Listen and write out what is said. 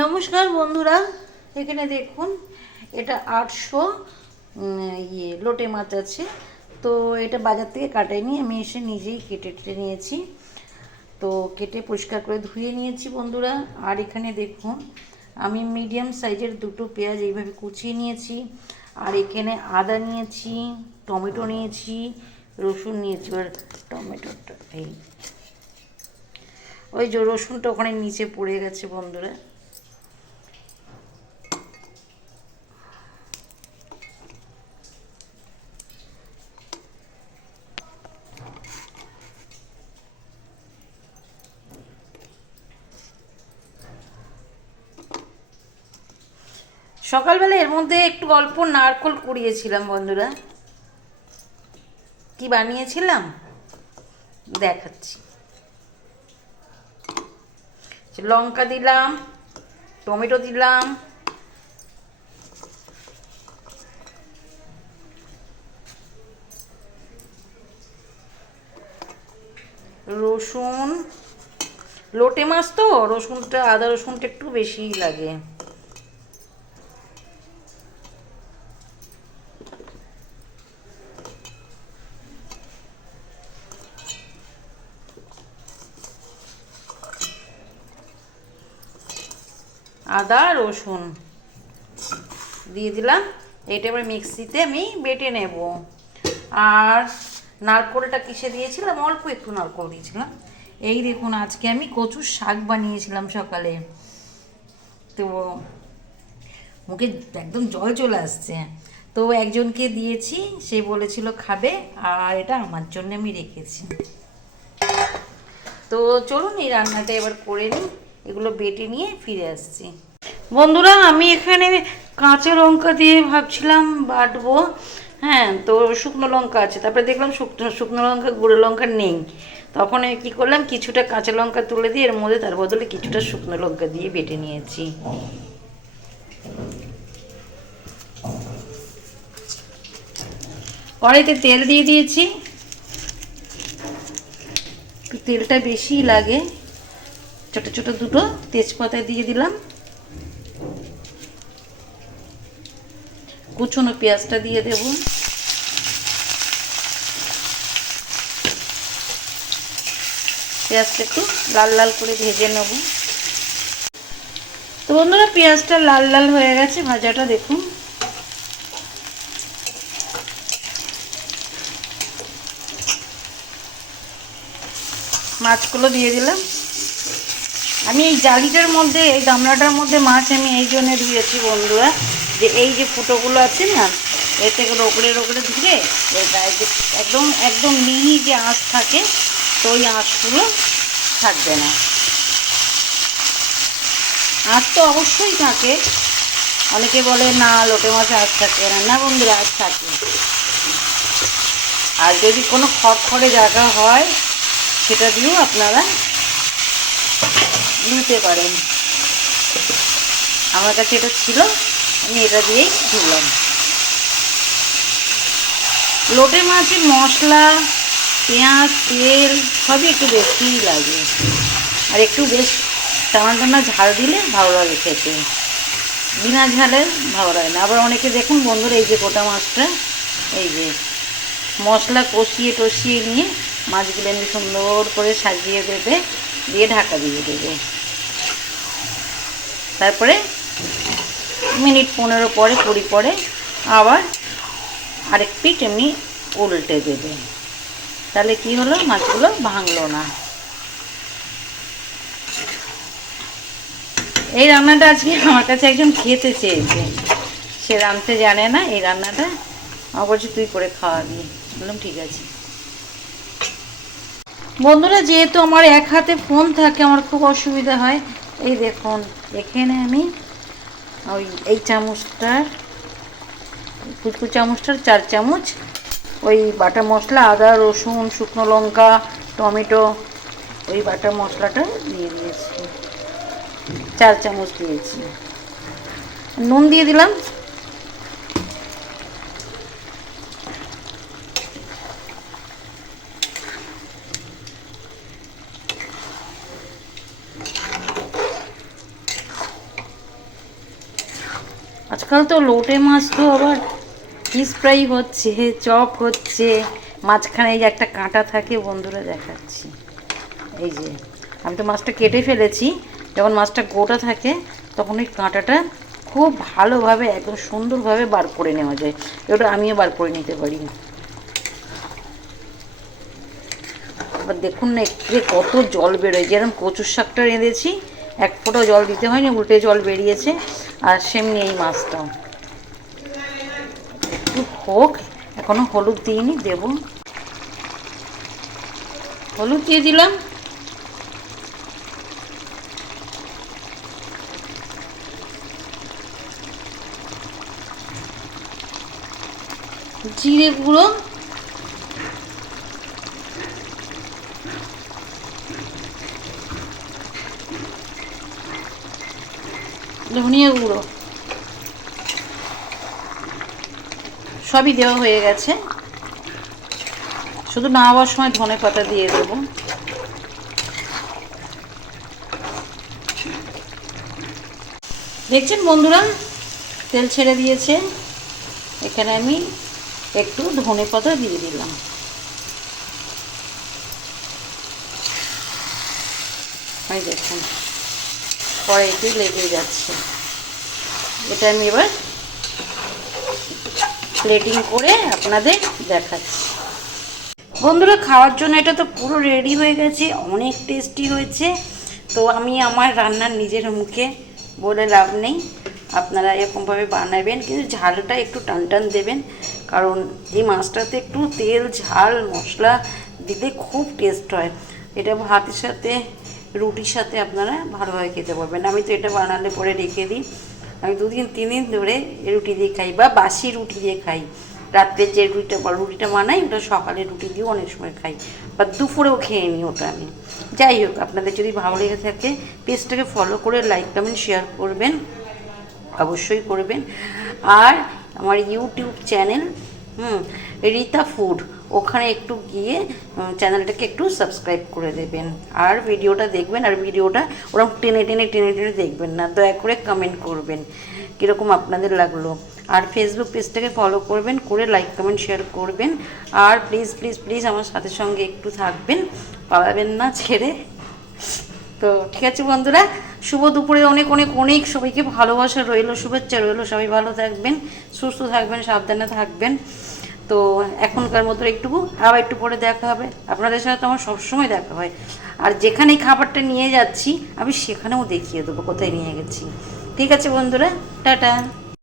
নমস্কার বন্ধুরা, এখানে দেখুন এটা 800 লোটে মাছ আছে। তো এটা বাজার থেকে কাটাইনি, আমি এসে নিজেই কেটে নিয়েছি। তো কেটে পরিষ্কার করে ধুয়ে নিয়েছি বন্ধুরা। আর এখানে দেখুন আমি মিডিয়াম সাইজের দুটো পেঁয়াজ এইভাবে কুচিয়ে নিয়েছি। আর এখানে আদা নিয়েছি, টমেটো নিয়েছি, রসুন নিয়েছি। এবার টমেটোটা ওই যে রসুনটা ওখানে নিচে পড়ে গেছে বন্ধুরা। সকালবেলা এর মধ্যে একটু অল্প নারকোল কুড়িয়েছিলাম বন্ধুরা। কি বানিয়েছিলাম দেখাচ্ছি। লঙ্কা দিলাম, টমেটো দিলাম, রসুন, লোটে মাছ তো রসুনটা, আদা রসুনটা একটু বেশিই লাগে। আদা রসুন দিয়ে দিলাম। এটা এবার মিক্সিতে আমি বেটে নেব। আর নারকোলটা কিসে দিয়েছিলাম, অল্প একটু নারকোল দিয়েছিলাম। এই দেখুন আজকে আমি কচুর শাক বানিয়েছিলাম সকালে। তো মুখে একদম জল চলে আসছে। তো একজনকে দিয়েছি, সে বলেছিল খাবে, আর এটা আমার জন্য আমি রেখেছি। তো চলুন এই রান্নাটা এবার করে নিই, এগুলো বেটে নিয়ে ফিরে আসছি। বন্ধুরা আমি এখানে কাঁচা লঙ্কা দিয়ে ভাবছিলাম বাটবো। হ্যাঁ, তো শুকনো লঙ্কা আছে, তারপরে দেখলাম শুকনো লঙ্কা গুঁড়ো লঙ্কা নেই। তখন আমি কী করলাম, কিছুটা কাঁচা লঙ্কা তুলে দিয়ে এর মধ্যে তার বদলে কিছুটা শুকনো লঙ্কা দিয়ে বেটে নিয়েছি। কড়াইতে তেল দিয়ে দিয়েছি, তেলটা বেশি লাগে। ছোটো ছোটো দুটো তেজপাতা দিয়ে দিলাম, কুচনো পেঁয়াজটা দিয়ে দেব। পেঁয়াজটা একটু লাল লাল করে ভেজে নেব। তো বন্ধুরা পেঁয়াজটা লাল লাল হয়ে গেছে, ভাজাটা দেখুন। মাছগুলো দিয়ে দিলাম। আমি এই জালিটার মধ্যে, এই গামলাটার মধ্যে মাছ আমি এই জন্য ধুয়েছি বন্ধুরা, যে এই যে ফুটোগুলো আছে না, এর থেকে রোগড়ে রোগড়ে ধুয়ে এর গায়ে যে একদম একদম মিহি যে আঁশ থাকে, তো ওই আঁশগুলো থাকবে না। আঁশ তো অবশ্যই থাকে, অনেকে বলে না লোটে মাছে আঁশ থাকে না। না বন্ধুরা, আঁশ থাকে। আর যদি কোনো খড়খড়ে জায়গা হয় সেটা দিয়েও আপনারা ধুতে পারেন। আমার কাছে এটা ছিল, আমি এটা দিয়েই ধুলাম। লোটে মাছের মশলা, পেঁয়াজ, তেল সবই একটু বেশিই লাগে। আর একটু বেশ টানা টানা ঝাল দিলে ভালো লাগে খেতে, বিনা ঝালে ভালো লাগে না। আবার অনেকে দেখুন বন্ধুরা, এই যে গোটা মাছটা, এই যে মশলা কষিয়ে টষিয়ে নিয়ে মাছগুলো এমনি সুন্দর করে সাজিয়ে দেবে, দিয়ে ঢাকা দিয়ে দেবে। তারপরে মিনিট 15 পরে 20 পরে আবার আরেক পিঠ এমনি উল্টে দেবে। তাহলে কি হলো, মাছগুলো ভাঙলো না। এই রান্নাটা আজকে আমার কাছে একজন খেতে চেয়েছে, সে রাঁধতে জানে না। এই রান্নাটা আমার বলছে তুই করে খাওয়াবি। বললাম ঠিক আছে। বন্ধুরা যেহেতু আমার এক হাতে ফোন থাকে, আমার খুব অসুবিধা হয়। এই দেখুন এখানে আমি ওই এই চামচটার, কুচকু চামচটার 4 চামচ ওই বাটা মশলা, আদা রসুন শুকনো লঙ্কা টমেটো, ওই বাটা মশলাটা দিয়ে দিয়েছি। 4 চামচ দিয়েছি। নুন দিয়ে দিলাম। আজকাল তো লোটে মাছ তো আবার ফিশ ফ্রাই হচ্ছে, চপ হচ্ছে, মাঝখানে এই যে একটা কাঁটা থাকে বন্ধুরা দেখাচ্ছি, এই যে আমি তো মাছটা কেটে ফেলেছি, যখন মাছটা গোটা থাকে তখন ওই কাঁটাটা খুব ভালোভাবে একদম সুন্দরভাবে বার করে নেওয়া যায়, ওটা আমিও বার করে নিতে পারি। আবার দেখুন না একটু কত জল বেরোয়, যেরকম কচুর শাকটা রেঁধেছি এক ফোঁটা জল দিতে হয়নি, উল্টে জল বেরিয়েছে, আর সেমনি এই মাছটাও একটু হোক, এখনো হলুদ দিইনি, দেবো, হলুদ দিয়ে দিলাম, জিরে গুঁড়ো, ধনিয়া গুঁড়ো, সবই দেওয়া হয়ে গেছে, শুধু নামাবার সময় ধনে পাতা দিয়ে দেবো। দেখছেন বন্ধুরা তেল ছেড়ে দিয়েছে, এখানে আমি একটু ধনে পাতা দিয়ে দিলাম, এই দেখুন কড়াইতে লেগে যাচ্ছে, এটা আমি এবার প্লেটিং করে আপনাদের দেখাচ্ছি। বন্ধুরা খাওয়ার জন্য এটা তো পুরো রেডি হয়ে গেছে, অনেক টেস্টি হয়েছে। তো আমি আমার রান্নার নিজের মুখে বলে লাভ নেই, আপনারা এরকমভাবে বানাবেন, কিন্তু ঝালটা একটু টান দেবেন, কারণ এই মাছটাতে একটু তেল ঝাল মশলা দিলে খুব টেস্ট হয়। এটা ভাতের সাথে রুটির সাথে আপনারা ভালোভাবে খেতে পারবেন। আমি তো এটা বানালে পরে রেখে দিই, আমি 2-3 দিন ধরে রুটি দিয়ে খাই, বা বাসি রুটি দিয়ে খাই। রাত্রে যে রুটিটা বানাই ওটা সকালে রুটি দিয়েও অনেক সময় খাই, বা দুপুরেও খেয়ে নিই ওটা আমি। যাই হোক, আপনাদের যদি ভালো লেগে থাকে পেজটাকে ফলো করে লাইক কমেন্ট শেয়ার করবেন, অবশ্যই করবেন। আর আমার ইউটিউব চ্যানেল রীতা ফুড, ওখানে একটু গিয়ে চ্যানেলটাকে একটু সাবস্ক্রাইব করে দেবেন, আর ভিডিওটা দেখবেন, আর ভিডিওটা ওরকম টেনে দেখবেন না, দয়া করে কমেন্ট করবেন কীরকম আপনাদের লাগলো। আর ফেসবুক পেজটাকে ফলো করবেন, করে লাইক কমেন্ট শেয়ার করবেন, আর প্লিজ প্লিজ প্লিজ আমার সাথে সঙ্গে একটু থাকবেন, পালাবেন না ছেড়ে। তো ঠিক আছে বন্ধুরা, শুভ দুপুরে অনেক অনেক অনেক সবাইকে ভালোবাসা রইলো, শুভেচ্ছা রইলো, সবাই ভালো থাকবেন, সুস্থ থাকবেন, সাবধানে থাকবেন। তো এখনকার মতো একটুকু, আবার একটু পরে দেখা হবে। আপনাদের সাথে তো আমার সবসময় দেখা হয়, আর যেখানেই খাবারটা নিয়ে যাচ্ছি আমি সেখানেও দেখিয়ে দেবো কোথায় নিয়ে গেছি। ঠিক আছে বন্ধুরা, টাটা।